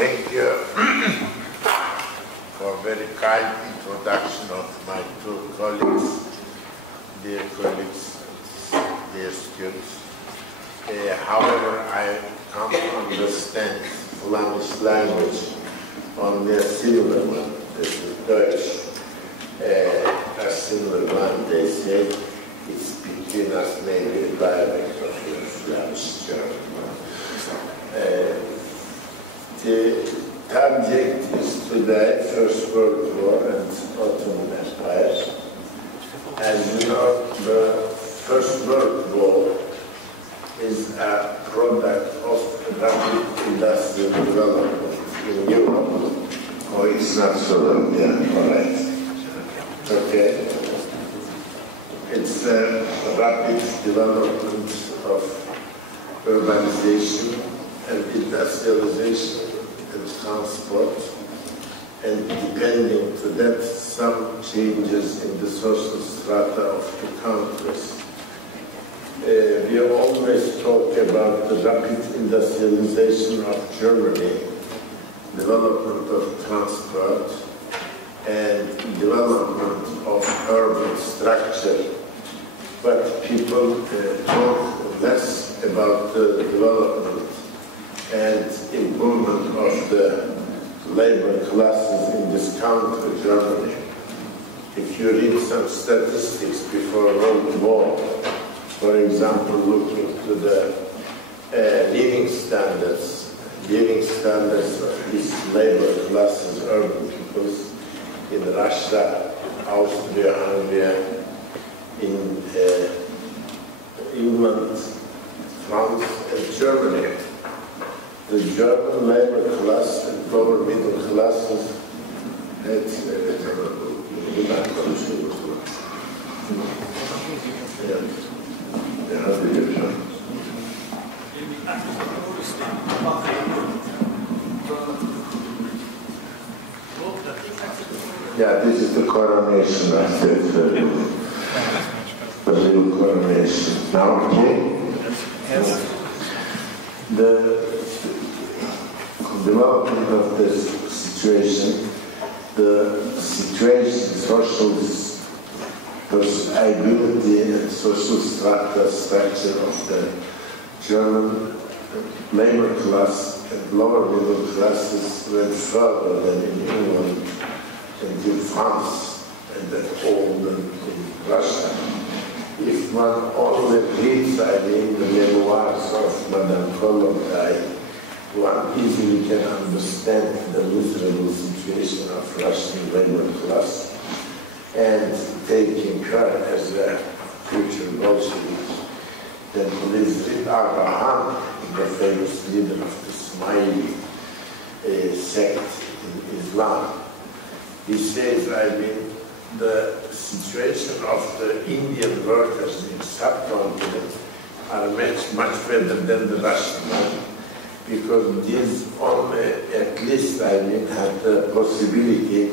Thank you for a very kind introduction of my two colleagues, dear students. However, I can't understand Flemish language only a similar one. This is Dutch. A similar one, they say, it's between us maybe a dialect of the Flemish German. The subject is today First World War and Ottoman Empire. As you know, the First World War is a product of rapid industrial development in Europe. Oh, it's not so, yeah, all right. Okay. It's a rapid development of urbanization and industrialization and transport, and depending to that, some changes in the social strata of the countries. We always talk about the rapid industrialization of Germany, development of transport, and development of urban structure, but people talk less about the development and improvement of the labor classes in this country, Germany. If you read some statistics before World War, for example, looking to the living standards of these labor classes, urban peoples in Russia, Austria, Hungary, in England, France, and Germany. The German labor class and lower middle classes had yeah, this is the coronation, I said, the real coronation. Now, okay? Yes. The development of this situation, the situation, social ability and social structure of the German labor class and lower middle classes went further than in England and in France and at all in Russia. If one only reads, the memoirs of Madame Kollontai, one easily can understand the miserable situation of Russian labor class, and taking her as a future Bolshevik, then please read Abraham, the famous leader of the Ismaili sect in Islam. He says, the situation of the Indian workers in subcontinent are much better than the Russian one, because these only, at least, had the possibility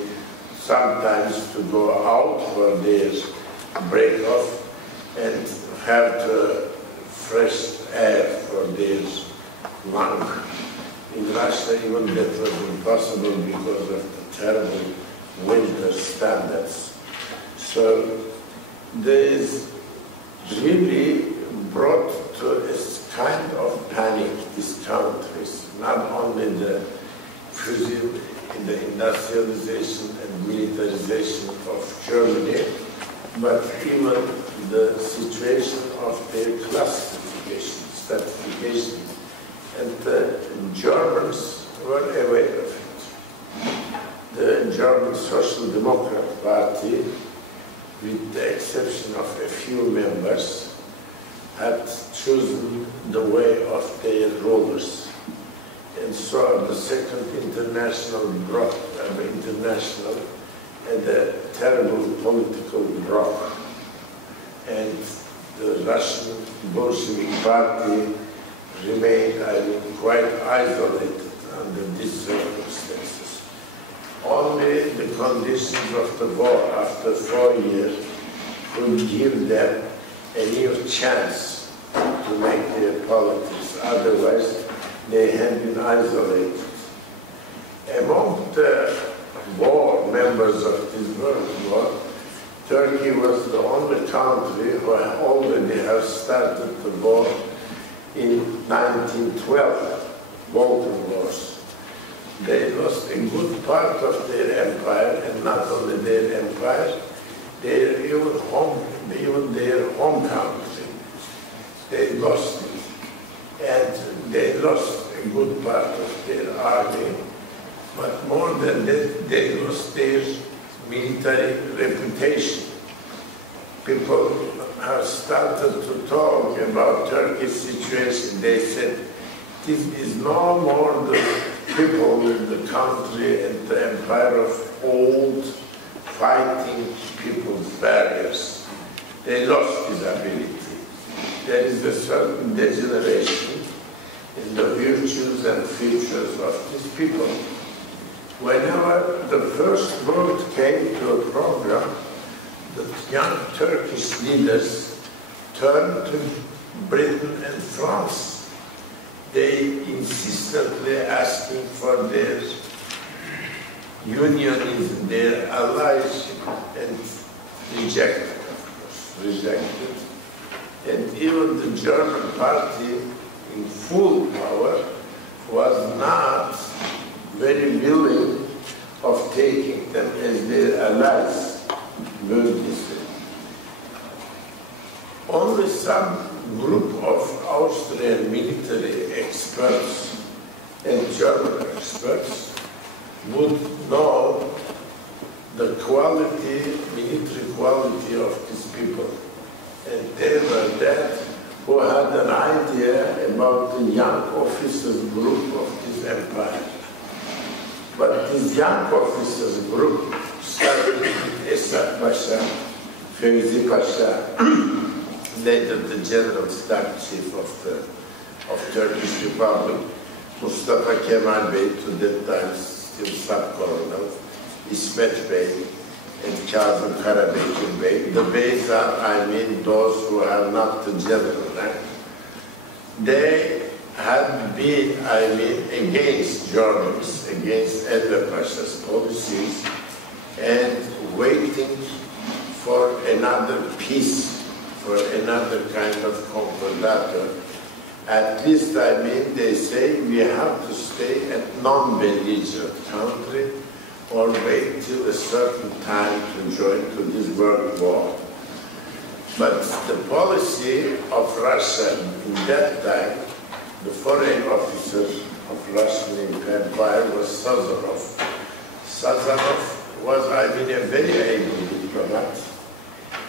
sometimes to go out for their break off and have the fresh air for their lung. In Russia, even that was impossible because of the terrible winter standards. So there is really brought to a kind of panic these countries, not only the in the industrialization and militarization of Germany, but even the situation of their stratification. And the Germans were aware of it. The German Social Democrat Party, with the exception of a few members, had chosen the way of their rulers. And so the Second International broke, and a terrible political bloc. And the Russian Bolshevik Party remained, quite isolated under these circumstances. Only the conditions of the war after 4 years could give them a new chance to make their politics. Otherwise, they had been isolated. Among the war members of this World War, Turkey was the only country who already have started the war in 1912, Balkan Wars. They lost a good part of their empire, and not only their empire, even their home country. They lost it, and they lost a good part of their army, but more than that, they lost their military reputation. People have started to talk about Turkey's situation. They said, this is no more the people, the country and the empire of old fighting people's barriers. They lost this ability. There is a certain degeneration in the virtues and features of these people. Whenever the First World came to a program, the young Turkish leaders turned to Britain and France. They insistently asking for their unionism, their allyship, and rejected, of course, rejected. And even the German party in full power was not very willing of taking them as their allies. Only some group of Austrian military experts and German experts would know the quality, military quality of these people. And they were that who had an idea about the young officers group of this empire. But this young officers group started with Esat Pasha, Fevzi Pasha, later the General Staff Chief of Turkish Republic, Mustafa Kemal Bey, to that time still sub-colonel, İsmet Bey, and Kazım Karabekir Bey. The Beys are, I mean, those who are not the general rank. They had been, I mean, against Germans, against Enver Pasha's policies, and waiting for another peace, for another kind of concordato. At least, I mean, they say we have to stay at non-belligerent country or wait till a certain time to join to this world war. But the policy of Russia in that time, the foreign officer of Russian Empire was Sazonov. Sazonov was, I mean, a very able diplomat.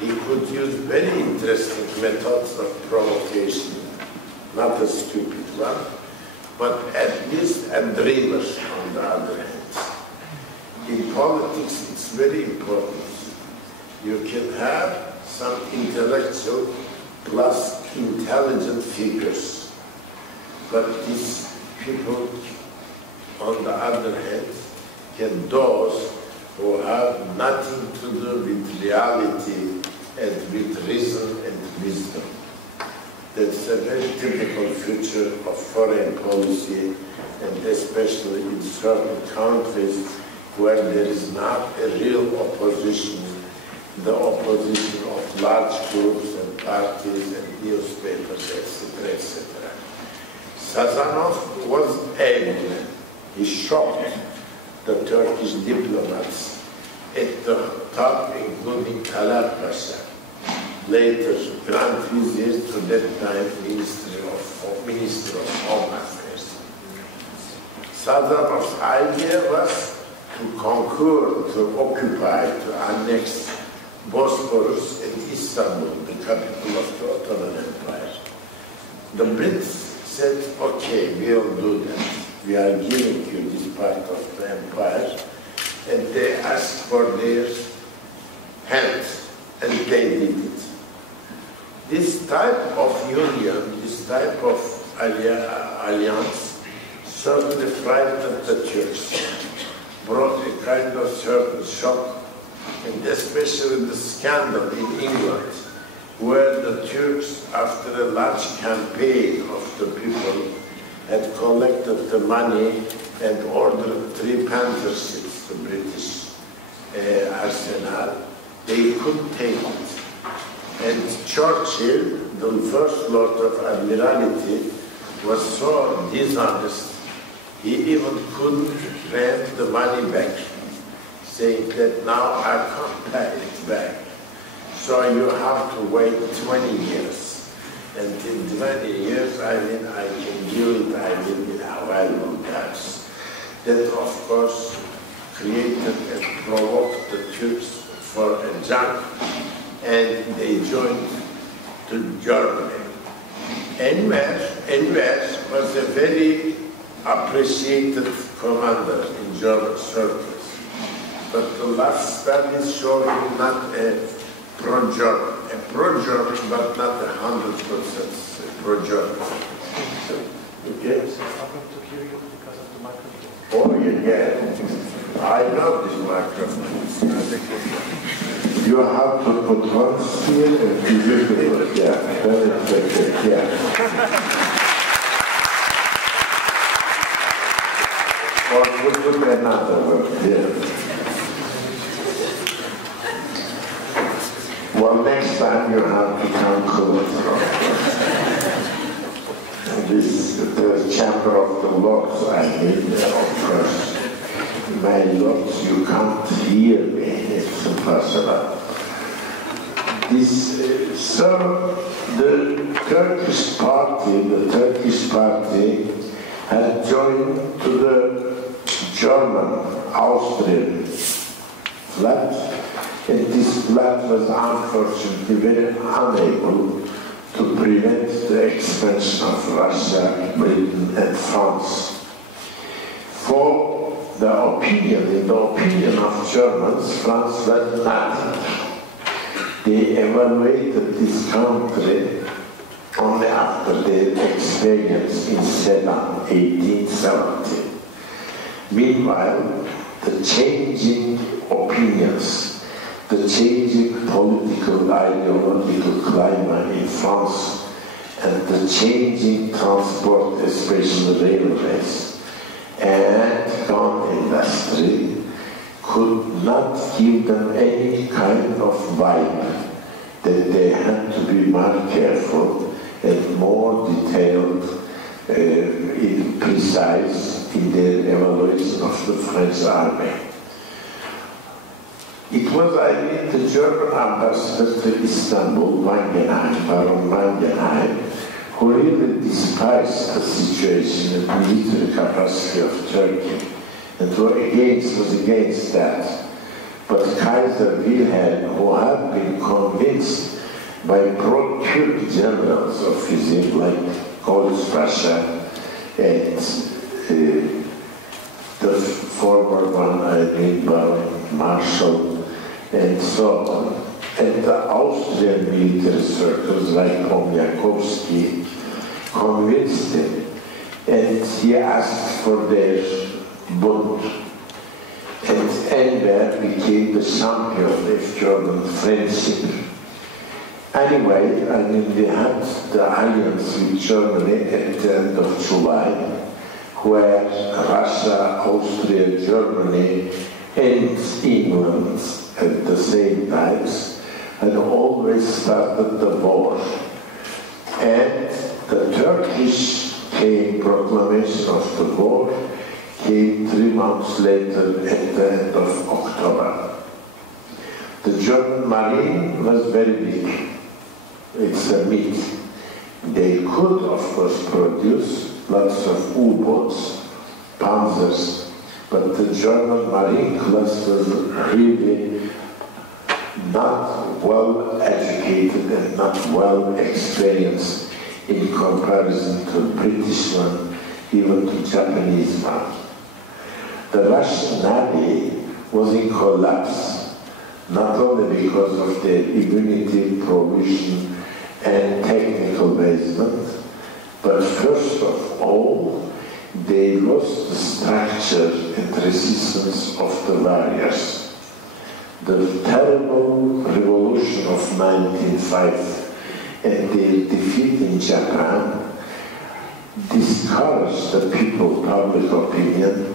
He could use very interesting methods of provocation, not a stupid one, but at least a dreamer on the other hand. In politics, it's very important. You can have some intellectual plus intelligent figures, but these people, on the other hand, can those who have nothing to do with reality and with reason and wisdom. That's a very typical feature of foreign policy, and especially in certain countries where there is not a real opposition, the opposition of large groups and parties and newspapers, etc., etc. Sazonov was able. He shocked the Turkish diplomats at the top, including Talat Pasha, later Grand Vizier, to that time Minister of Home Affairs. Sazanov's idea was to conquer, to occupy, to annex Bosphorus and Istanbul, the capital of the Ottoman Empire. The Brits said, okay, we'll do that. We are giving you this part of the empire, and they asked for their hand, and they did it. This type of union, this type of alliance, certainly frightened the Turks, brought a kind of certain shock, and especially the scandal in England, where the Turks, after a large campaign of the people, had collected the money and ordered 3 Panther ships, the British arsenal, they could take it. And Churchill, the First Lord of Admiralty, was so dishonest, he even couldn't grant the money back, saying that now I can't pay it back. So you have to wait 20 years. And in 20 years, I mean, I can give it, I will be available tax. That, of course, created and provoked the Turks for a jump, and they joined to Germany. Enver was a very appreciated commander in German circles, but the last studies show him not a pro-German, but not 100% pro-German. Okay? Oh, yeah. I know this microphone. You have to put one here and you put, yeah, then it's okay, yeah. Or put another one here. Well, next time you have to come close. This, the chamber of the lords, I mean, of course. My lords, you can't hear me, it's impossible. So the Turkish party had joined to the German, Austrian flag, and this flag was unfortunately very unable to prevent the expansion of Russia, Britain, and France. In the opinion of Germans, France was nothing. They evaluated this country only after their experience in Sedan, 1870. Meanwhile, the changing opinions, the changing political ideological climate in France, and the changing transport, especially railways, and gun industry could not give them any kind of vibe that they had to be more careful and more detailed, precise in their evaluation of the French army. It was, the German ambassador to Istanbul, Baron Wangenheim, who really despised the situation and military capacity of Turkey, and was against that. But Kaiser Wilhelm, who had been convinced by pro-Turk generals of his, like Goldspacha and the former one, Baron Marshall, and so on, and the Austrian military circles like Poniatowski convinced him, and he asked for their Bund. And Enver became the champion of German friendship. Anyway, they had the alliance with Germany at the end of July, where Russia, Austria, Germany, and England at the same times had always started the war. And the Turkish proclamation of the war came 3 months later at the end of October. The German Marine was very big. It's a myth. They could, of course, produce lots of U-boats, panzers, but the German Marine class was really not well educated and not well experienced in comparison to the British one, even to Japanese one. The Russian Navy was in collapse, not only because of their immunity provision and technical basement, but first of all, they lost the structure and resistance of the warriors. The terrible revolution of 1905 and their defeat in Japan discouraged the people, public opinion,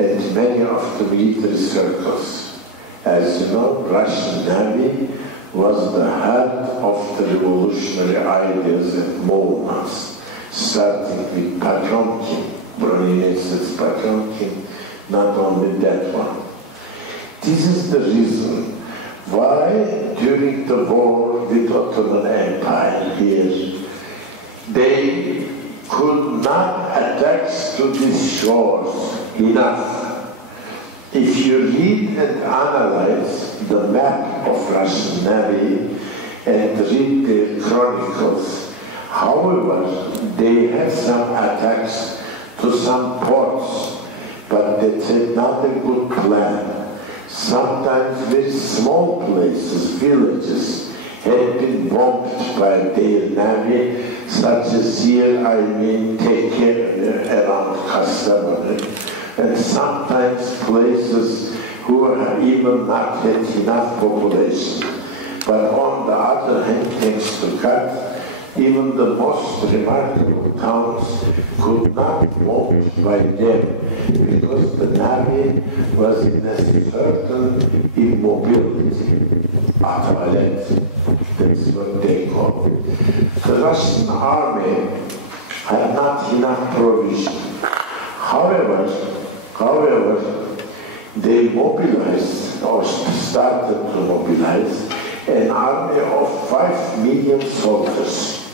and many of the military circles. As you know, Russian Navy was the heart of the revolutionary ideas and movements, starting with Potemkin, Bronien's Potemkin, not only that one. This is the reason why during the war with Ottoman Empire here, they could not attack to these shores enough. If you read and analyze the map of Russian Navy and read their chronicles, however, they had some attacks to some ports, but that's not a good plan. Sometimes very small places, villages, had been bombed by their navy, such as here, I mean, Teke around Kastamonu, and sometimes places who have even not had enough population. But on the other hand, thanks to God, even the most remarkable towns could not be bombed by them because the navy was in a certain immobility, atalet, that's what they call it. The Russian army had not enough provision. However, they mobilized or started to mobilize an army of 5 million soldiers.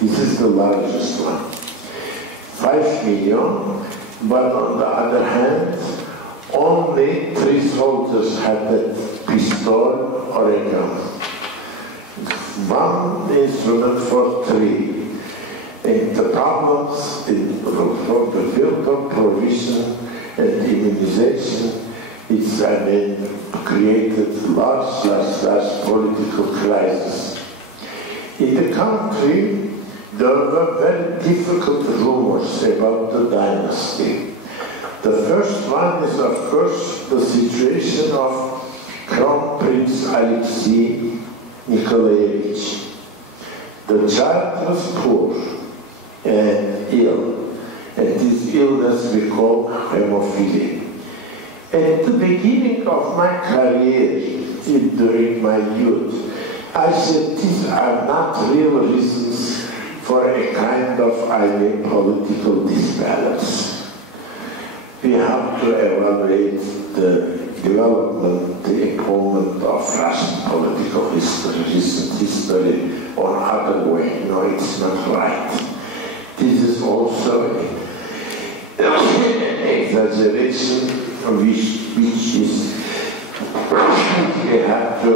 This is the largest one. 5 million, but on the other hand, only 3 soldiers had a pistol or a gun. One instrument for 3. And the problems from the field of provision and immunization, it's, created large political crisis. In the country, there were very difficult rumors about the dynasty. The first one is, of course, the situation of Crown Prince Alexei Nikolaevich. The child was poor and ill, and this illness we call hemophilia. At the beginning of my career, during my youth, I said these are not real reasons for a kind of political disbalance. We have to evaluate the development, the improvement of Russian political history, recent history, on other way. No, it's not right. This is also an exaggeration which is we have to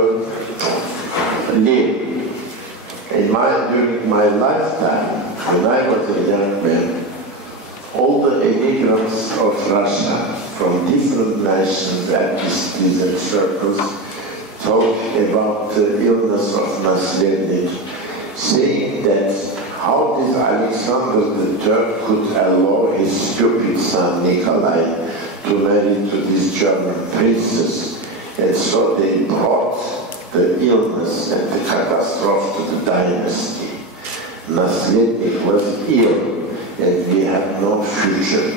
live. During my lifetime, when I was a young man, all the immigrants of Russia from different nations, ethnicities and circles talk about the illness of Naslednik, saying that how did Alexander III could allow his stupid son Nikolai to marry to this German princess, and so they brought the illness and the catastrophe to the dynasty. Naslednik was ill, and we had no future,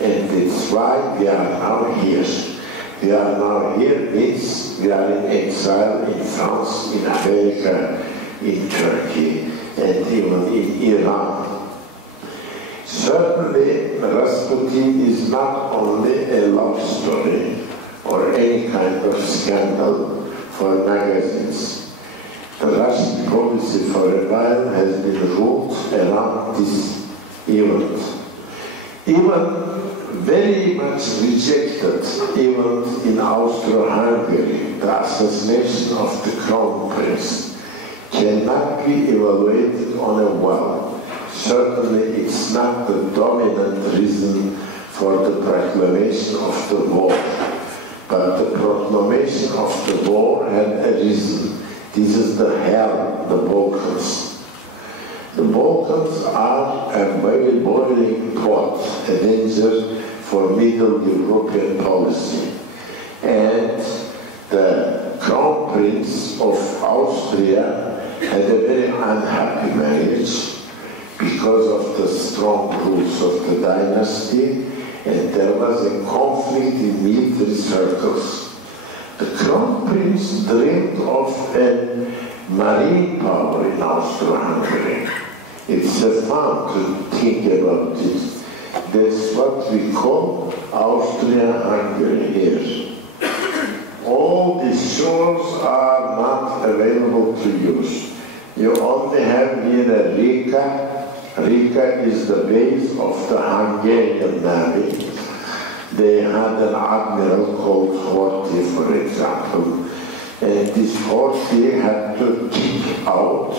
and that's why we are now here. We are now here means we are in exile in France, in America, in Turkey, and even in Iran. Certainly, Rasputin is not only a love story or any kind of scandal for magazines. The Russian policy for a while has been ruled around this event. Even very much rejected, even in Austro-Hungary, the assassination of the Crown Prince cannot be evaluated on a while. Certainly it's not the dominant reason for the proclamation of the war. But the proclamation of the war had a reason. This is the hell, the Balkans. The Balkans are a very boiling pot, a danger for Middle European policy. And the Crown Prince of Austria had a very unhappy marriage because of the strong roots of the dynasty, and there was a conflict in military circles. The Crown Prince dreamed of a marine power in Austro-Hungary. It's fun to think about it. That's what we call Austria-Hungary here. All these shores are not available to use. You only have here a Riga. Riga is the base of the Hungarian Navy. They had an admiral called Horthy, for example. And this Horthy had to kick out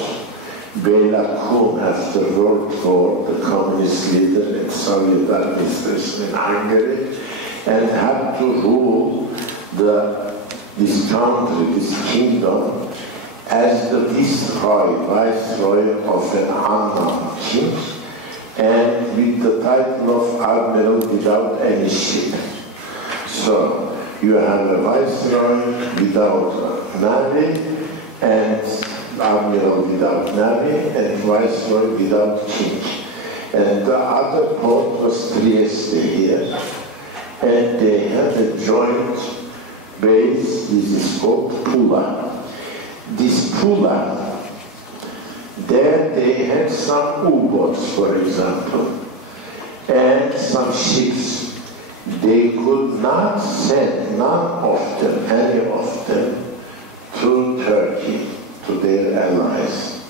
Béla Kun after World War, the communist leader and Soviet administration in Hungary, and had to rule this country, this kingdom, as the viceroy of an unknown king, and with the title of admiral without any ship. So you have a viceroy without a navy, and admiral without navy, and viceroy without king. And the other port was Trieste here, and they had a joint base. This is called Pula. This Pula, there they had some U-boats, for example, and some ships. They could not send, none of them, any of them, to Turkey, to their allies.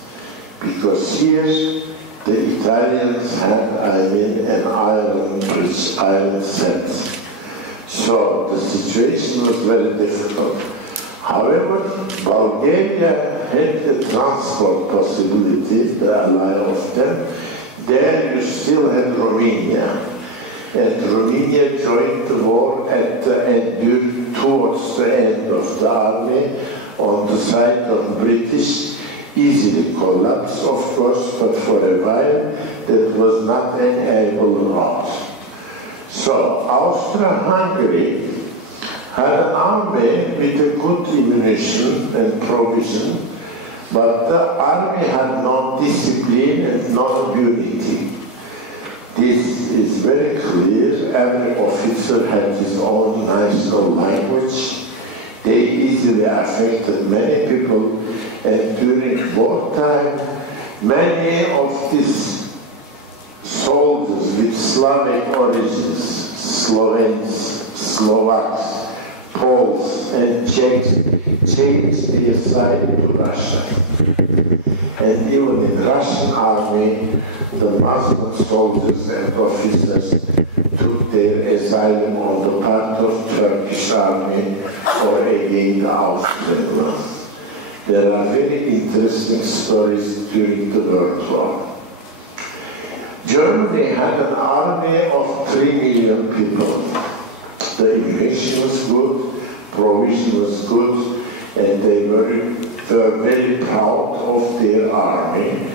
Because here the Italians had, an island, which island set. So the situation was very difficult. However, Bulgaria had the transport possibility, the ally of them. There you still had Romania. And Romania joined the war at the end, towards the end of the army, on the side of British, easily collapsed, of course, but for a while that was not an able route. So Austria-Hungary had an army with a good ammunition and provision, but the army had no discipline and no unity. This is very clear. Every officer had his own national language. They easily affected many people, and during wartime, many of these soldiers with Slavic origins, Slovenes, Slovaks, Poles, and Czechs, changed their side to Russia. And even in Russian army, the Muslim soldiers and officers took their asylum on the part of Turkish army or against the Austrian one. There are very interesting stories during the World War. Germany had an army of 3 million people. The ammunition was good, provision was good, and they were very proud of their army,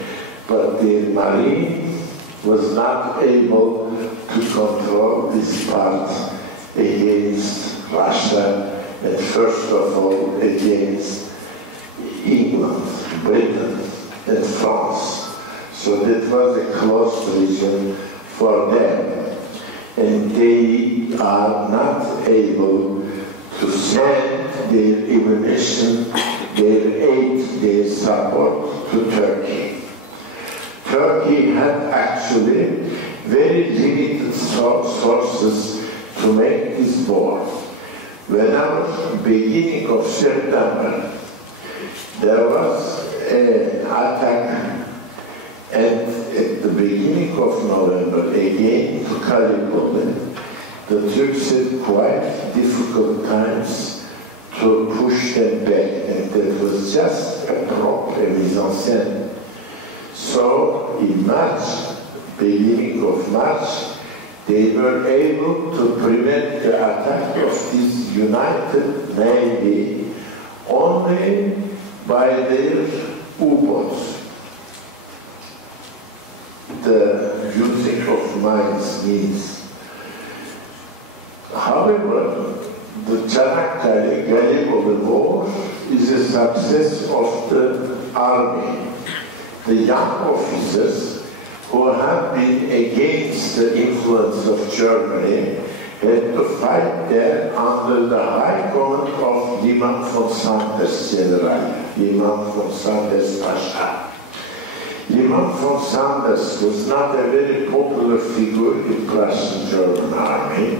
but their marine was not able to control this part against Russia, and first of all against England, Britain, and France. So that was a close region for them. And they are not able to send their ammunition, their aid, their support to Turkey. Turkey had actually very limited sources to make this war. Whenever, beginning of September, there was an attack, and at the beginning of November, again to Calipoli, the Turks had quite difficult times to push them back, and that was just a prop, a mise-en-scène. So in March, beginning of March, they were able to prevent the attack of this United Navy only by their U-boats. The using of mines means. However, the Çanakkale-Gallipoli War is a success of the army. The young officers who have been against the influence of Germany had to fight there under the high command of Liman von Sanders General, Liman von Sanders Pasha. Liman von Sanders was not a very popular figure in Prussian-German army.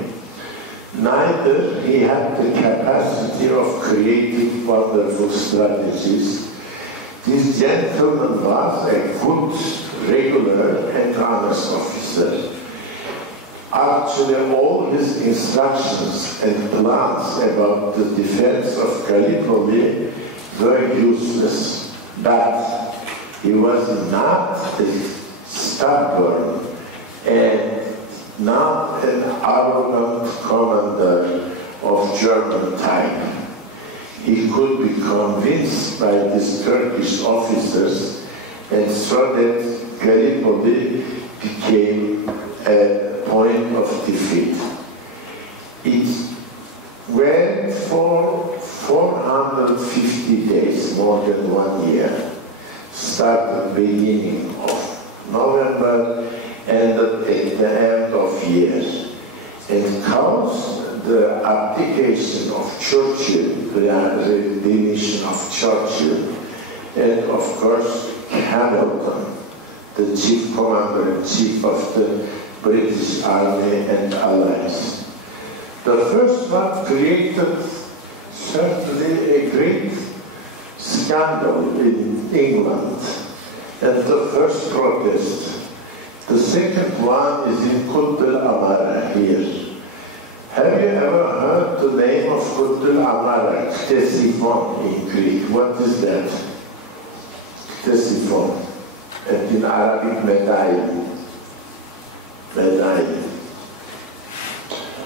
Neither he had the capacity of creating wonderful strategies. This gentleman was a good, regular, and honest officer. Actually, all his instructions and plans about the defense of Gallipoli were useless, but he was not a stubborn and not an arrogant commander of German type. He could be convinced by these Turkish officers, and so that Gallipoli became a point of defeat. It went for 450 days, more than 1 year, started beginning of November, ended at the end of year, and caused the abdication of Churchill, the dimission of Churchill, and of course Hamilton, the chief commander-in-chief of the British Army and Allies. The first one created certainly a great scandal in England, and the first protest. The second one is in Kutl Amara here. Have you ever heard the name of Kutl Amara, Ktesiphon in Greek? What is that? Ktesiphon. And in Arabic, Medail. Medail.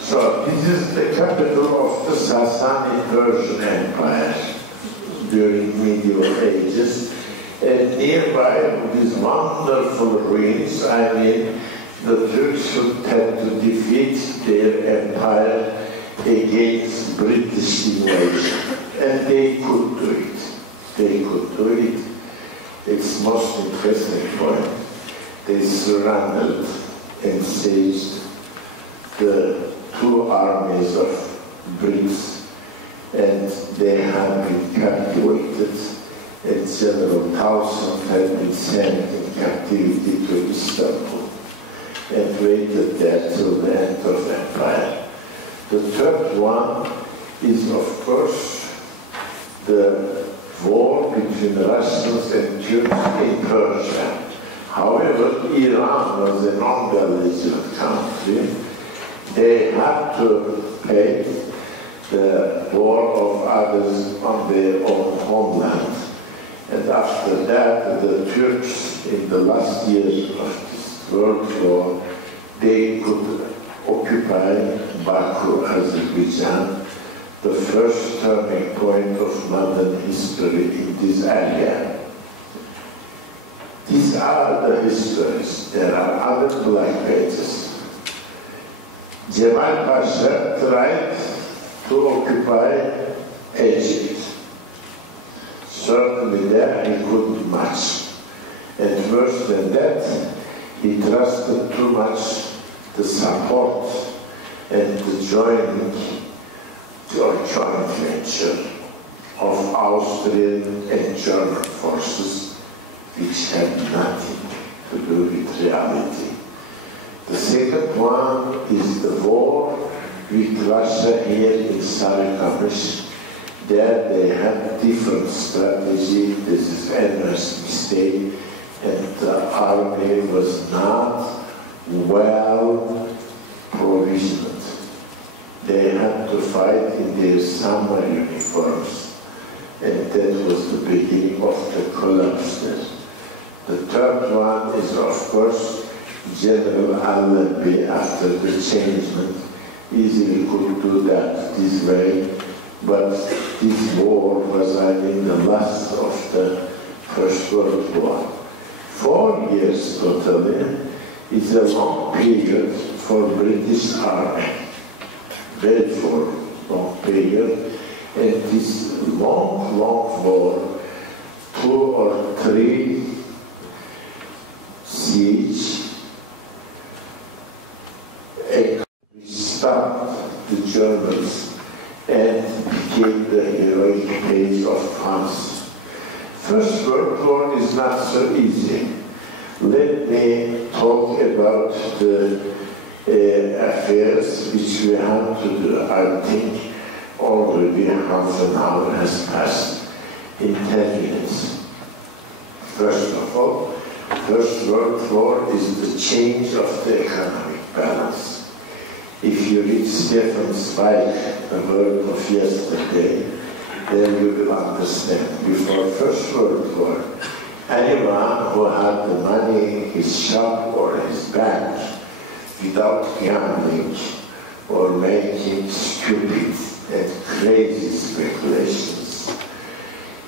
So this is the capital of the Sassanid Persian Empire during medieval ages. And nearby these wonderful ruins, I mean, the Turks would have to defeat their empire against British invasion. And they could do it. They could do it. Its most interesting point, they surrounded and seized the two armies of Brits, and they had been captivated, and General Towson had been sent in captivity to Istanbul and waited there till the end of the empire. The third one is, of course, the war between Russians and Turks in Persia. However, Iran was a non-belligerent country. They had to pay the war of others on their own homeland. And after that, the Turks, in the last years of this World War, they could occupy Baku, Azerbaijan, the first turning point of modern history in this area. These are the histories. There are other black pages. Cemal Pasha tried to occupy Egypt. Certainly there he couldn't much. And worse than that, he trusted too much the support and the joint venture of Austrian and German forces, which had nothing to do with reality. The second one is the war with Russia here in Sarıkamış. There they had different strategy. This is Enver's mistake, and the army was not well provisioned. They had to fight in their summer uniforms, and that was the beginning of the collapse there. The third one is, of course, General Allabi, after the changement, easily could do that this way, but this war was, I mean, the last of the First World War. 4 years totally is a long period for British Army. Very long period, and this long war, 2 or 3 siege, which stopped achievements and became the heroic page of France. First World War is not so easy. Let me talk about the affairs which we have to do. I think already half an hour has passed in 10 minutes. First of all, First World War is the change of the economic balance. If you read Stefan Zweig, the work of yesterday, then you will understand. Before First World War, anyone who had the money in his shop or his bank without gambling or making stupid and crazy speculations,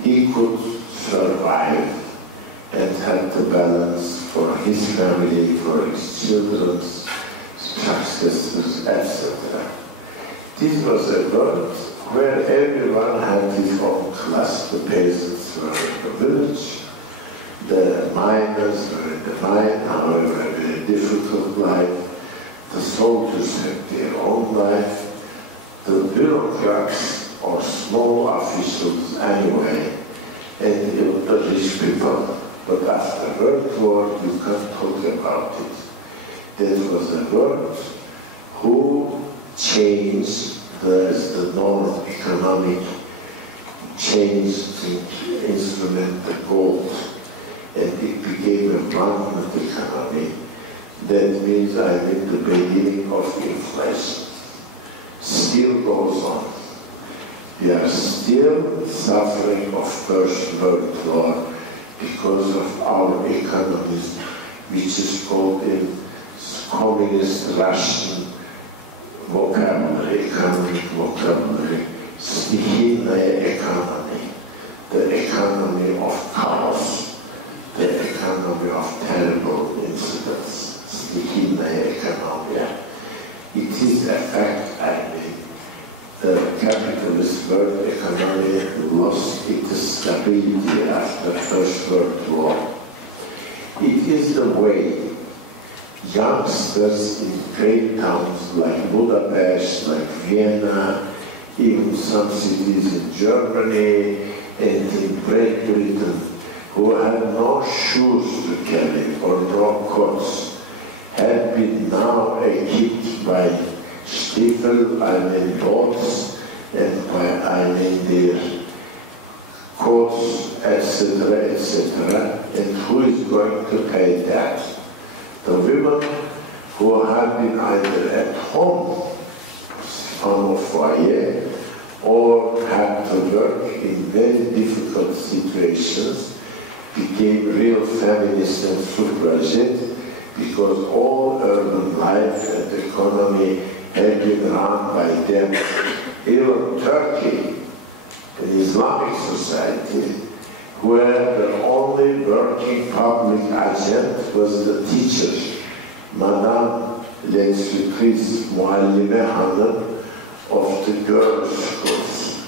he could survive and had the balance for his family, for his children's successors, etc. This was a world where everyone had his own class. The peasants were in the village, the miners were in the mine, however, a very difficult life. The soldiers had their own life. The bureaucrats or small officials anyway, and the rich people. But after World War, you can't talk about it. That was a world who changed the non-economic changing instrument, the gold, and it became a blunt economy. That means I mean the beginning of inflation. Still goes on. We are still suffering of First World War because of our economies, which is called in communist Russian vocabulary, economic vocabulary, stihiyная economy, the economy of chaos, the economy of terrible incidents, stihiyная economy. It is a fact, I mean, the capitalist world economy lost its stability after First World War. It is the way youngsters in great towns like Budapest, like Vienna, even some cities in Germany and in Great Britain, who had no shoes to carry or no coats, had been now equipped by Stiefel, I mean boats, and by I mean their coats, etc., etc. And who is going to pay that? The women who have been either at home, on a foyer, or had to work in very difficult situations, became real feminists and suffragettes, because all urban life and economy had been run by them. Even Turkey, an Islamic society, where the only working public agent was the teacher, Madame l'instructrice Muallime Hanım of the girls' schools.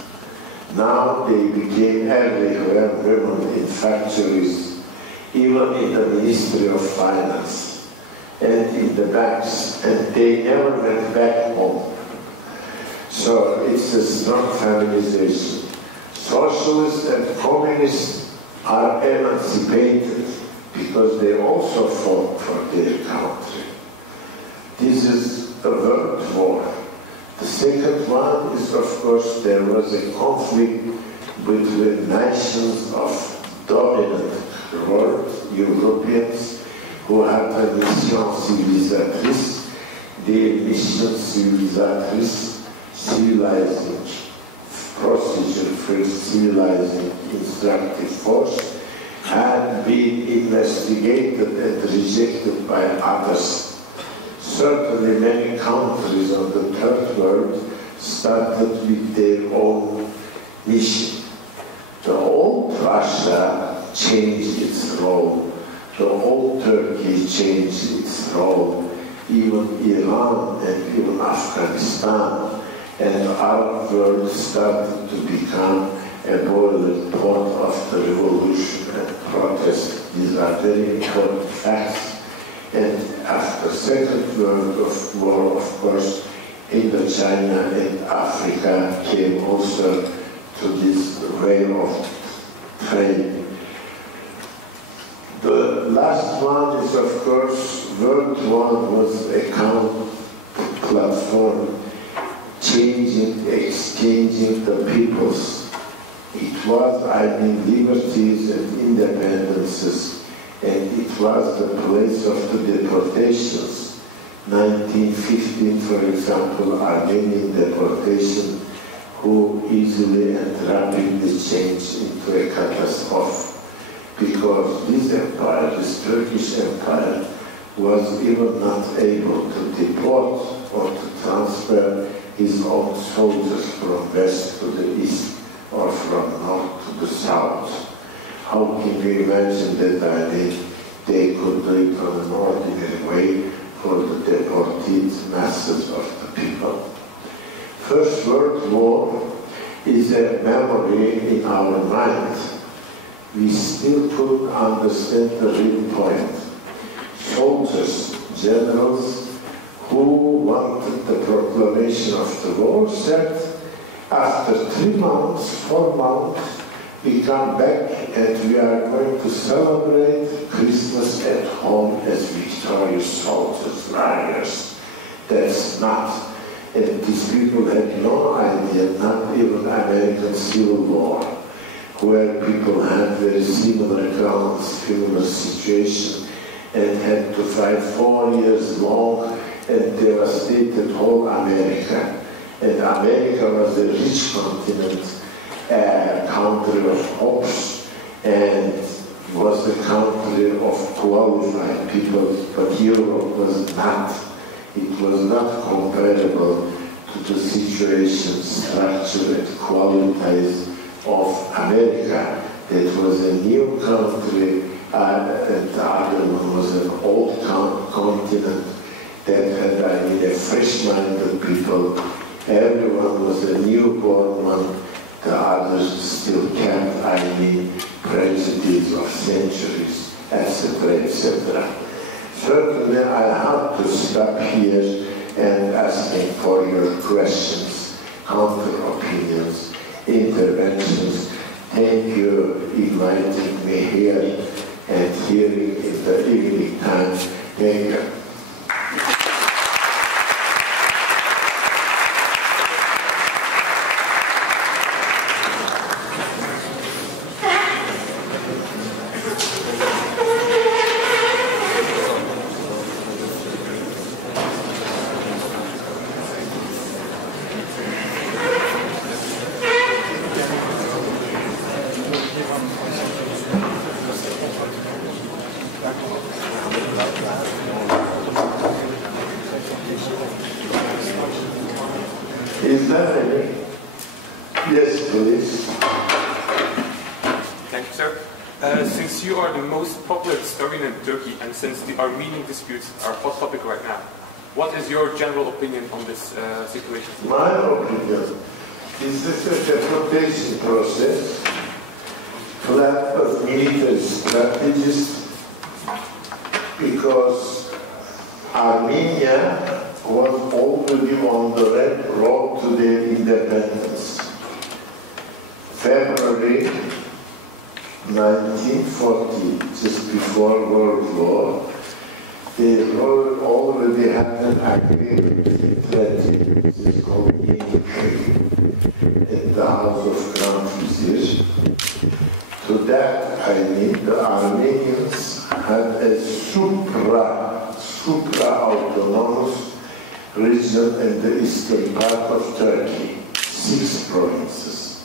Now they became everywhere women in factories, even in the Ministry of Finance and in the banks, and they never went back home. So it's a strong feminization. Socialists and communists are emancipated because they also fought for their country. This is a world war. The second one is, of course, there was a conflict between nations of dominant world, Europeans, who had a mission civilisatrice, the mission civilisatrice, civilizing procedure for civilizing instructive force, had been investigated and rejected by others. Certainly many countries of the Third World started with their own mission. The old Russia changed its role. The old Turkey changed its role. Even Iran and even Afghanistan and Arab world started to become a boiling pot of the revolution and protest. These are very important facts. And after Second World War, of course, Indochina and Africa came also to this way of trade. The last one is, of course, World One was a common platform, exchanging the peoples. It was, liberties and independences, and it was the place of the deportations. 1915, for example, Armenian deportation, who easily and rapidly changed into a catastrophe, because this empire, this Turkish empire, was even not able to deport or to transfer his own soldiers from west to the east or from north to the south. How can you imagine that they could do it on an ordinary way for the deported masses of the people? First World War is a memory in our mind. We still couldn't understand the real point. Soldiers, generals who wanted the proclamation of the war said, after 3 months, 4 months, we come back and we are going to celebrate Christmas at home as victorious soldiers, warriors. That's not. And these people had no idea, not even American Civil War, where people had very similar grounds, similar situation, and had to fight 4 years long and devastated whole America. And America was a rich continent, a country of hopes, and was the country of qualified people, but Europe was not. It was not comparable to the situation, structure, and qualities of America. It was a new country, and the other one was an old continent that had, a fresh-minded people. Everyone was a newborn one. The others still kept, prejudice of centuries, etc., etc. Certainly, I have to stop here and asking for your questions, counter-opinions, interventions. Thank you inviting me here and hearing in the evening time. Thank you. Is there any? Yes, please. Thank you, sir. Since you are the most popular historian in Turkey, and since the Armenian disputes are a hot topic right now, what is your general opinion on this situation? My opinion is this is a rotation process, plan of military strategies, because Armenia was already on the road to their independence. February 1940, just before World War, they already had an agreement with Treaty, which is called Yeni Treaty, in the House of Grand Vizier. To that, the Armenians had a supra-autonomous region in the eastern part of Turkey, 6 provinces,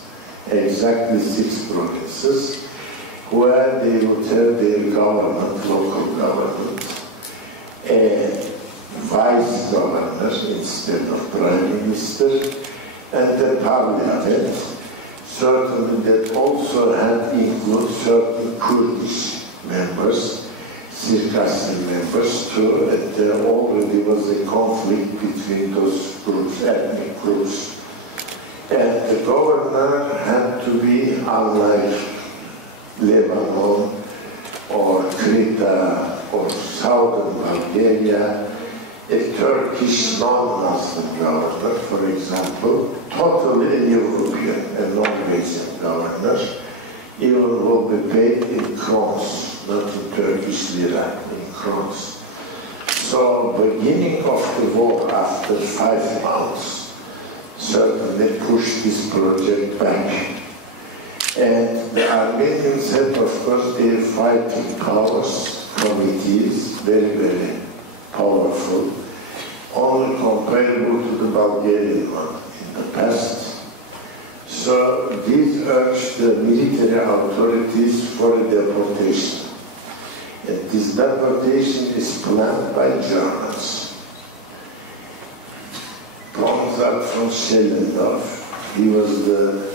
exactly 6 provinces, where they would have their government, local government, a vice governor instead of prime minister, and the parliament, certainly that also had included certain Kurdish members, Circassian members too, and there already was a conflict between those groups, ethnic groups. And the governor had to be unlike Lebanon or Crete or southern Bulgaria, a Turkish non-Muslim governor, for example, totally European, a Norwegian governor, even will be paid in crowns, not in Turkish lira, in crowns. So, beginning of the war after 5 months, certainly pushed this project back. And the Armenians had, of course, their fighting powers, committees, very, very powerful, only comparable to the Bulgarian one in the past. So these urged the military authorities for a deportation. And this deportation is planned by Germans. Konrad von Schellendorf, he was the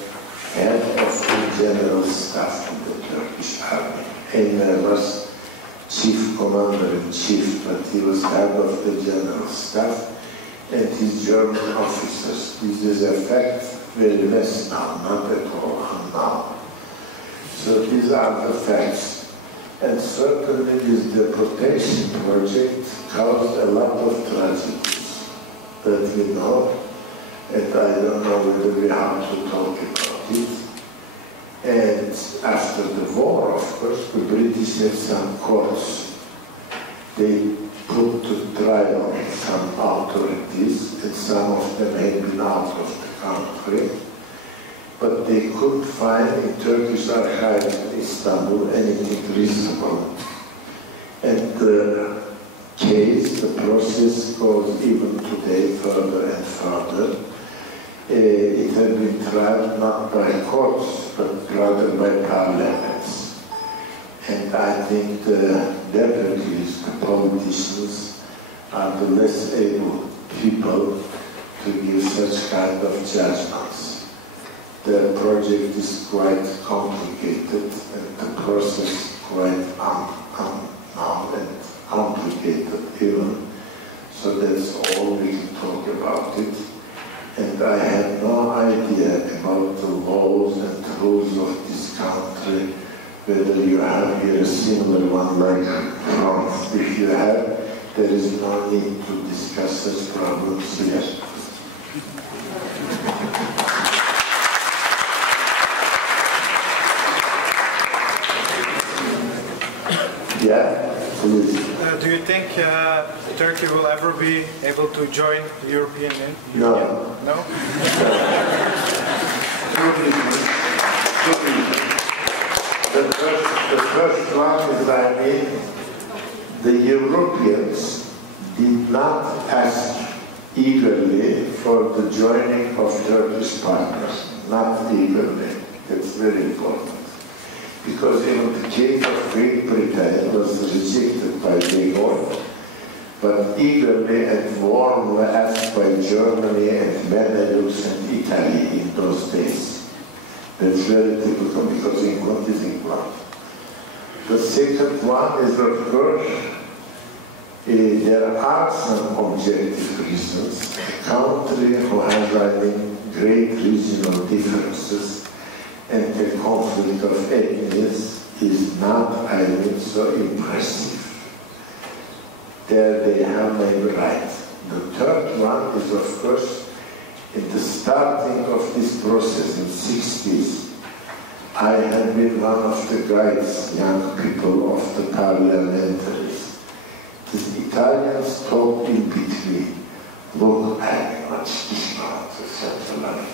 head of the general staff of the Turkish army. Enver was chief commander-in-chief, but he was head of the general staff, and his German officers. This is a fact, very less now, not at all now. So these are the facts. And certainly this deportation project caused a lot of tragedies that we know, and I don't know whether we have to talk about it. And after the war, of course, the British had some courts. They put to trial some authorities, and some of them had been out of the country. But they couldn't find in Turkish archives in Istanbul anything reasonable. And the case, the process goes even today further and further. It had been tried not by courts, but rather by parliaments. And I think the deputies, the politicians, are the less able people to give such kind of judgments. The project is quite complicated, and the process quite unknown and complicated even. So that's all we can talk about it. And I have no idea about the laws and rules of this country, whether you have here a similar one like France. If you have, there is no need to discuss such problems here. Yeah, please. Do you think Turkey will ever be able to join the European Union? No. No? The first one is, I mean, the Europeans did not ask eagerly for the joining of Turkish partners. Not eagerly. That's very important. Because even the case of Great Britain was rejected by De Gaulle, but eagerly and warmly asked by Germany and Benelux and Italy in those days. That's very typical because England is England. The second one is, of course, there are some objective reasons. A country who has, I think, great regional differences and the conflict of ethnies is not, I think, so impressive. There they have maybe right. The third one is, of course, in the starting of this process in the 60s, I had been one of the guides, young people of the parliamentaries. The Italians talked in between. Look, I'm much different, etc.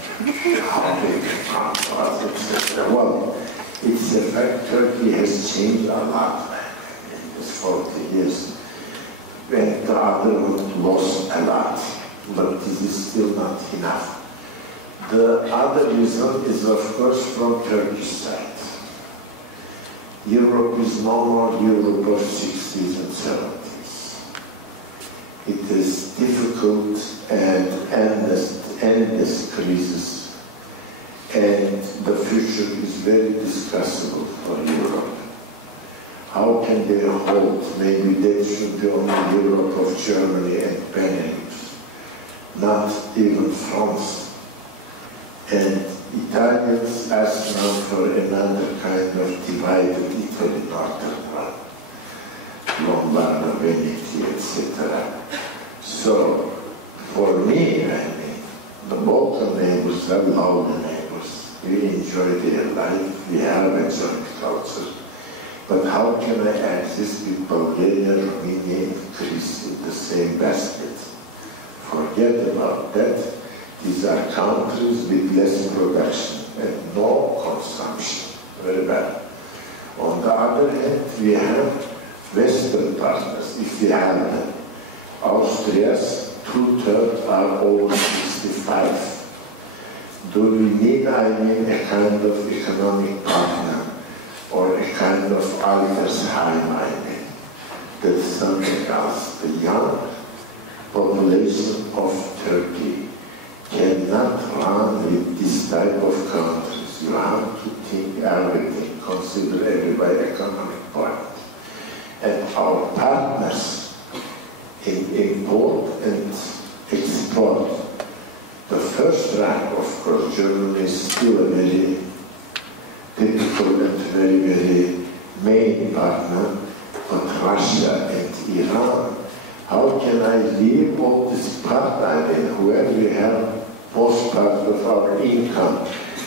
How big France was, etc. Well, it's a fact Turkey has changed a lot in these 40 years. And the other one lost a lot, but this is still not enough. The other reason is, of course, from Turkish side. Europe is no more Europe of 60s and 70s. It is difficult and endless crisis, and the future is very discussable for Europe. How can they hold? Maybe they should be only Europe of Germany and Benelux, not even France. And Italians ask now for another kind of divided Italy, northern one, Lombardo, Venetia, etc. So, for me, I mean, the Balkan neighbors are lovely neighbors. We enjoy their life, we have a joint culture. But how can I exist with Bulgaria, Romania, and Greece in the same basket? Forget about that. These are countries with less production and no consumption. Very bad. On the other hand, we have Western partners, if we have them. Austria's 2/3 are over 65. Do we need, I mean, a kind of economic partner or a kind of Altersheim? That's something else. The young population of Turkey cannot run with this type of countries. You have to think everything, consider every economic point. And our partners in import and export, the first rank, of course, Germany is still a very typical and very, very main partner, but Russia and Iran, how can I leave all this part, I mean, where we have most part of our income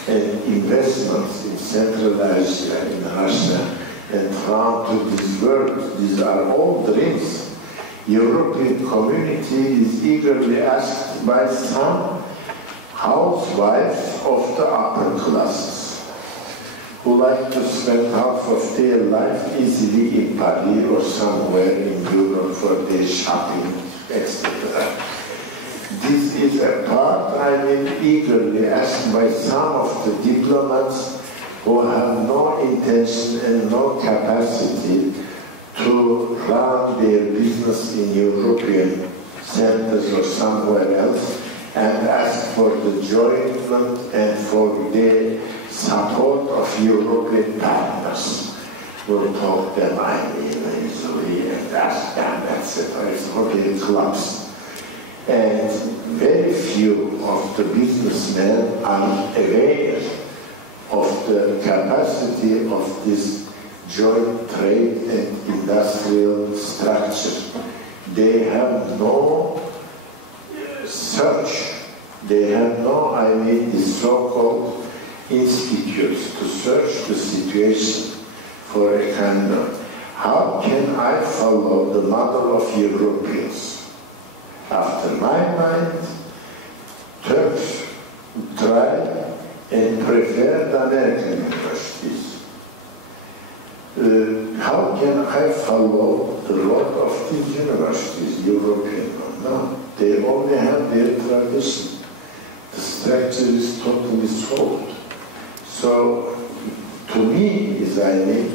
and investments in Central Asia, in Russia, and round to this world? These are all dreams. European community is eagerly asked by some housewives of the upper classes who like to spend half of their life easily in Paris or somewhere in Europe for their shopping, etc. This is a part, I mean, eagerly asked by some of the diplomats who have no intention and no capacity to run their business in European centers or somewhere else, and ask for the joinment and for the support of European partners. We'll talk them, I mean, easily and ask them, etc. It's for their clubs. And very few of the businessmen are aware of the capacity of this joint trade and industrial structure. They have no search. They have no, I mean, the so-called institutes to search the situation for a kind of, how can I follow the model of Europeans? After my mind, Turks try and prefer the American universities. How can I follow the road of these universities, European one? No, they only have their tradition. The structure is totally sold. So, to me, as I mean,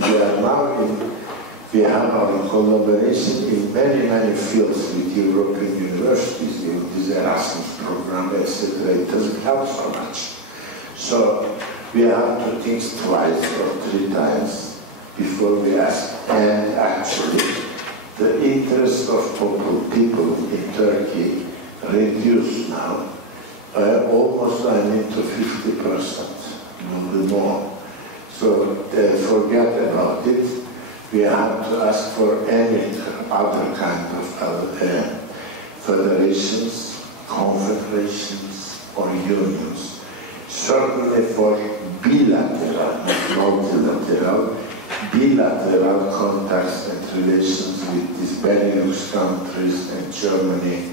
we have our collaboration in many, many fields with European universities, in this Erasmus program, etc. It doesn't help so much. So, we have to think twice or 3 times before we ask. And actually, the interest of people in Turkey reduced now, almost, I mean, to 50%, maybe more. So forget about it. We have to ask for any other kind of federations, confederations, or unions. Certainly for bilateral, not multilateral, bilateral contacts and relations with these Benelux countries and Germany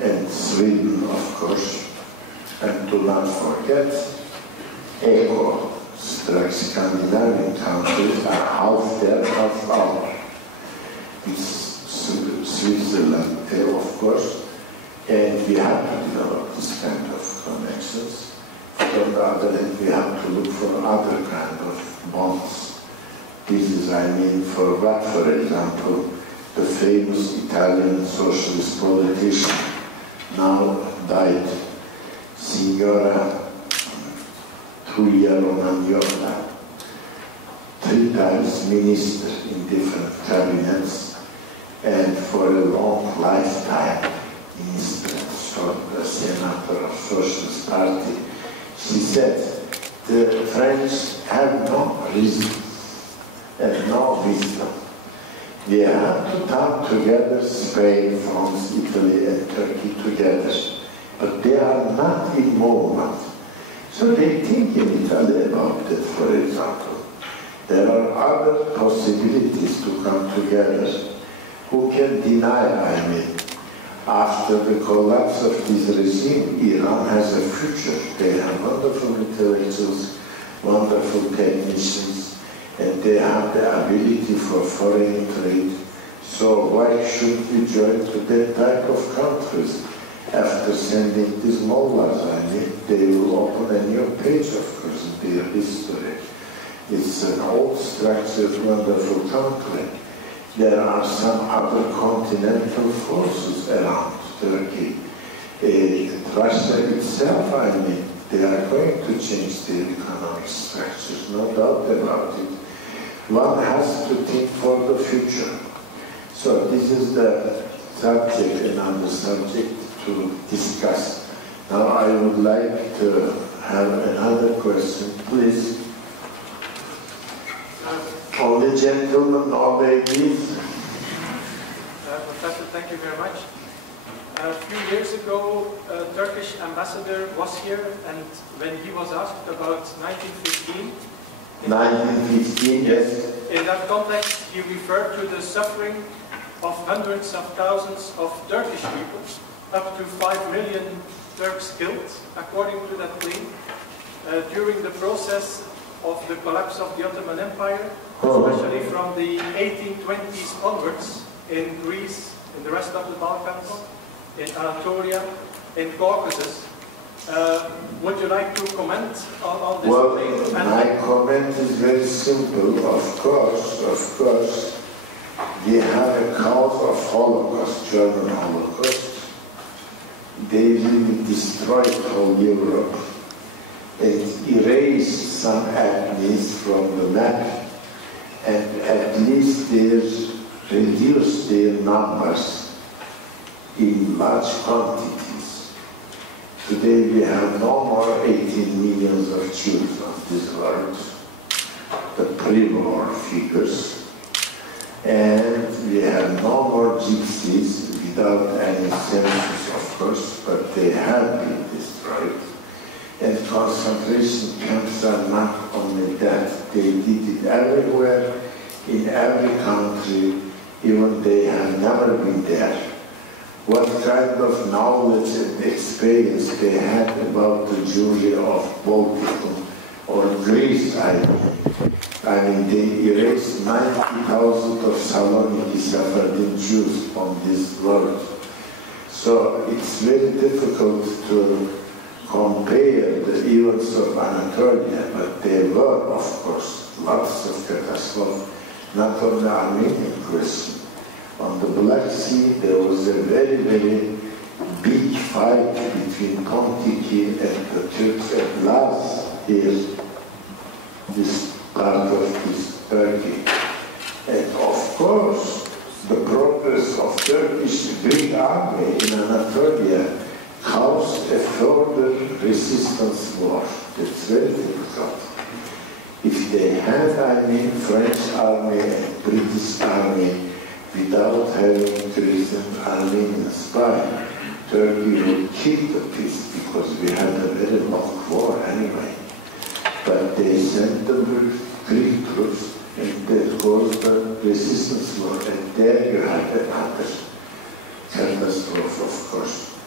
and Sweden, of course. And do not forget, ECO, Scandinavian countries are half there, half out. It's Switzerland, of course, and we have to develop this kind of connections. But on the other hand, we have to look for other kind of bonds. This is, I mean, for what, for example, the famous Italian socialist politician, now died, Signora Tulia Romagnola, 3 times minister in different cabinets, and for a long lifetime minister, a senator of Socialist Party. She said, the French have no reason and no wisdom We have to talk together, Spain, France, Italy, and Turkey together. But they are not in movement. So they think in Italy about it, for example. There are other possibilities to come together. Who can deny, after the collapse of this regime, Iran has a future. They have wonderful intellectuals, wonderful technicians, and they have the ability for foreign trade. So why should we join to that type of countries? After sending these mullahs, they will open a new page, of course, in their history. It's an old structured, wonderful country. There are some other continental forces around Turkey. Russia itself, they are going to change their economic structures, no doubt about it. One has to think for the future. So this is the subject, another subject to discuss. Now I would like to have another question, please. All the gentlemen, all ladies. Professor, thank you very much. A few years ago, a Turkish ambassador was here, and when he was asked about 1915, 1915, yes. In that context, he referred to the suffering of hundreds of thousands of Turkish people, up to 5 million Turks killed, according to that claim, during the process of the collapse of the Ottoman Empire, especially from the 1820s onwards in Greece, in the rest of the Balkans, in Anatolia, in Caucasus. Would you like to comment on this? Well, my comment is very simple. Of course, we have a cause of Holocaust, German Holocaust. They really destroyed whole Europe and erased some ethnies from the map, and at least they reduced their numbers in large quantities. Today we have no more 18 millions of Jews on this world, the pre-war figures, and we have no more gypsies without any census, of course, but they have been destroyed. And concentration camps are not only that, they did it everywhere, in every country, even they have never been there. What kind of knowledge and experience they had about the Jewry of Balticum or Greece, I mean, they erased 90,000 of Saloniki Sephardim Jews on this world. So it's very difficult to compare the events of Anatolia, but there were, of course, lots of catastrophes, not on the Armenian question. On the Black Sea, there was a very, very big fight between Pontiki and the Turks at last here, this part of this Turkey. And of course, the progress of Turkish Greek army in Anatolia caused a further resistance war. That's very difficult. If they had, French army and British army without having Greek and Armenian spy, Turkey would keep the peace because we had a very long war anyway. But they sent the Greek troops and that caused the resistance war, and there you had another catastrophe, of course.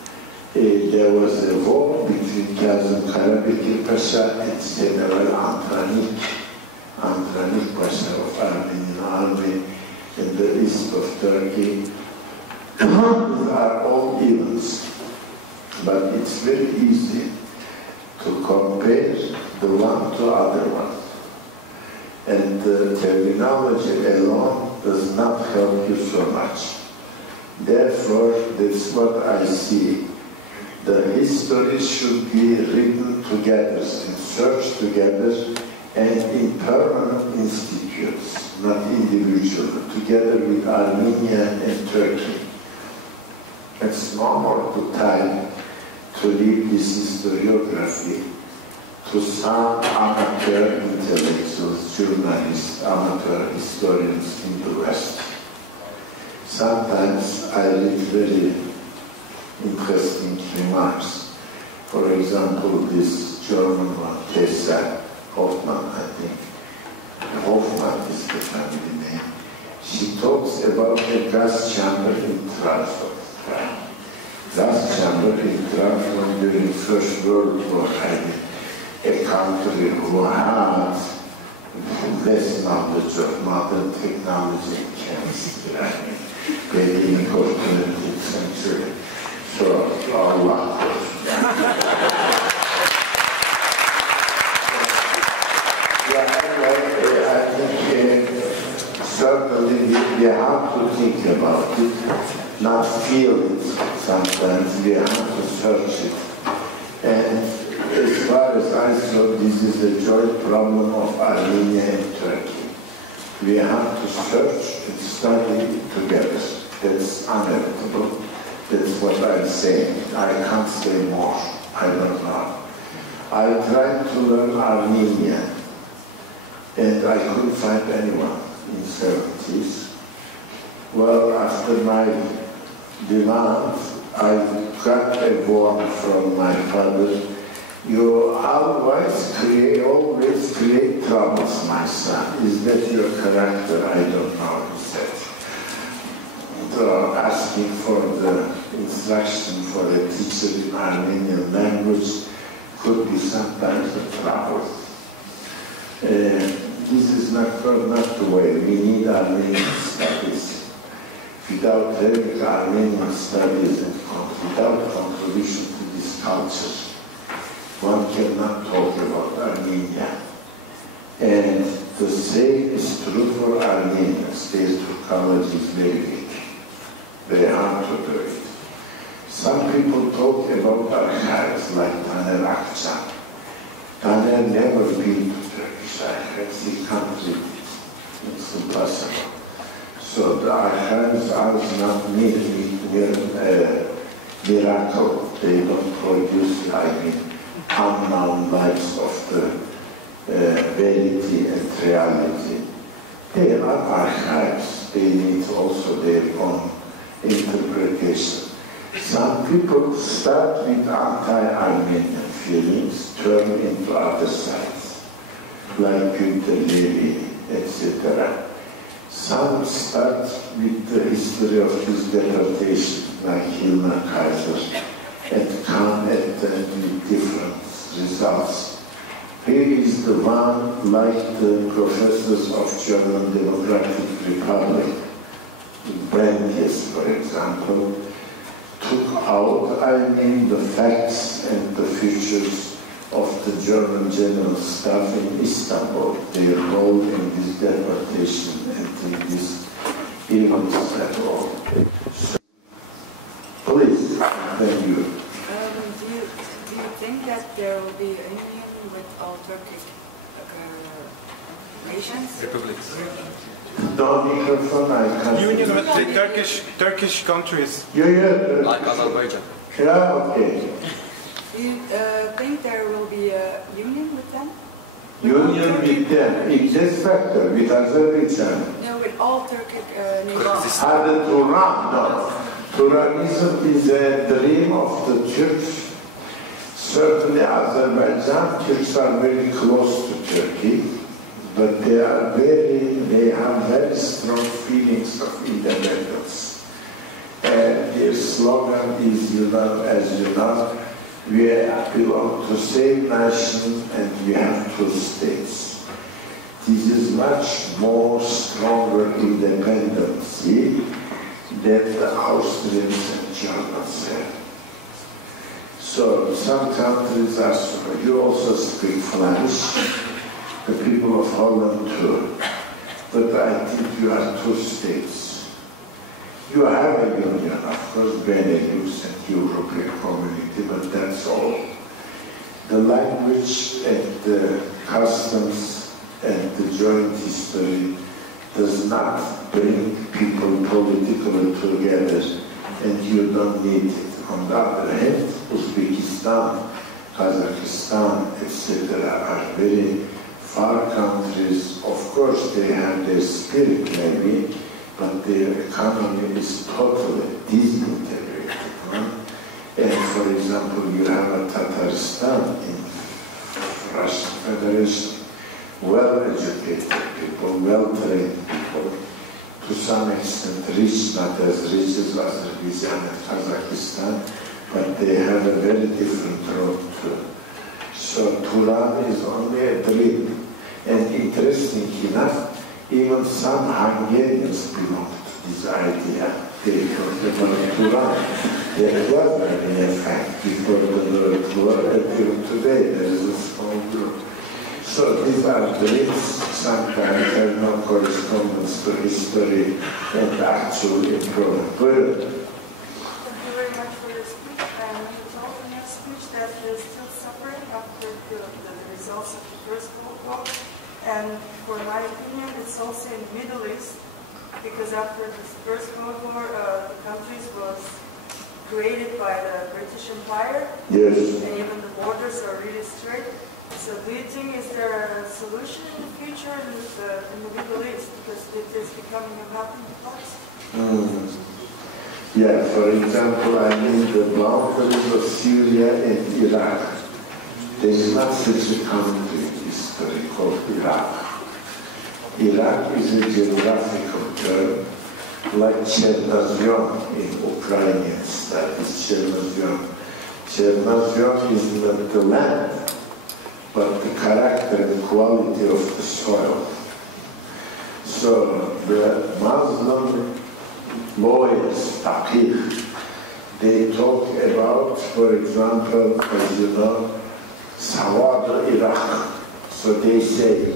There was a war between Kazım Karabekir Pasha and General Andranik Pasha of Armenian army in the east of Turkey. These are all events, but it's very easy to compare the one to other one. And the terminology alone does not help you so much. Therefore, that's what I see. The history should be written together, and searched together, and in permanent institutes, not individually, together with Armenia and Turkey. It's no more to time to leave this historiography to some amateur intellectuals, journalists, amateur historians in the West. sometimes I read very interesting remarks. For example, this German one, Ottaman, I think. Hoffman is the family name. She talks about a gas chamber in Trabzon. Gas chamber in Trabzon during the First World War, a country who had less knowledge of modern technology and chemistry, beginning of 20th century. So, Allah. I think certainly we have to think about it, not feel it sometimes, we have to search it. And as far as I saw, this is a joint problem of Armenia and Turkey. We have to search and study together. That's inevitable. That's what I'm saying. I can't say more. I don't know. I tried to learn Armenian, and I couldn't find anyone in the 70s. Well, after my demand, I got a word from my father. You always create troubles, my son. Is that your character? I don't know, he said. So asking for the instruction for a teacher in Armenian language could be sometimes a trouble. This is not the way. We need Armenian studies. Without having Armenian studies and without contribution to this culture, one cannot talk about Armenia. And the same is true for Armenians. Their college is very weak. They have to do it. Some people talk about archives like Taner Akçam. Taner never been to Turkish archives. He can't read it. It's impossible. So the archives are not mere miracle. They don't produce, unknown lives of the verity and reality. They are archives. They need also their own interpretation. Some people start with anti-Armenian feelings, turn into other sides, like Günther Levy, etc. Some start with the history of his deportation, like Hilma Kaiser, and come at them with different results. Here is the one, like the professors of German Democratic Republic, Brentius, for example, took out, the facts and the features of the German general staff in Istanbul, their role in this deportation and in these events at all. So, please, then you. Do you think that there will be a union with all Turkic nations? Republics. No microphone, I can't. Union with the Turkish countries. Yeah. Like Azerbaijan. Yeah, okay. Do you think there will be a union with them? Union with them, in this factor, with Azerbaijan. No, with all Turkic nations. Had a Turan, no. Turanism is a dream of the Turks. Certainly Azerbaijan, Turks are very close to Turkey, but they have very strong feelings of independence. And their slogan is, as you know, we belong to the same nation and we have two states. This is much more stronger independency than the Austrians and Germans have. So some countries are, you also speak Flemish, the people of Holland too, but I think you are two states. You have a union, of course, Benelux and European community, but that's all. The language and the customs and the joint history does not bring people politically together, and you don't need it. On the other hand, Uzbekistan, Kazakhstan, etc. are very far countries. Of course, they have their spirit maybe, but their economy is totally disintegrated. And for example, you have a Tatarstan in Russian Federation, well-educated people, well-trained people, to some extent rich, not as rich as Azerbaijan and Kazakhstan, but they have a very different road too. So Turan is only a dream. And interesting enough, even some Hungarians belong to this idea. They talk about Turan. There was a fact before the World War, until today there is a small group. So these are dreams, sometimes have no correspondence to history and actual improvement. Thank you very much for your speech. And you told in your speech that you're still suffering after the results of the First World War. And for my opinion, it's also in the Middle East, because after this First World War, the countries was created by the British Empire. Yes. And even the borders are really strict. So do you think is there a solution in the future in the Middle East? Because it is becoming a melting pot? Yeah, for example, I mean the boundaries of Syria and Iraq. There is not such a country in history called Iraq. Iraq is a geographical term, like Chernozem in Ukrainian studies, Chernozem. Chernozem is not the land, but the character and quality of the soil. So the Muslim lawyers, taqih, they talk about, for example, as you know, Sawad Iraq. So they say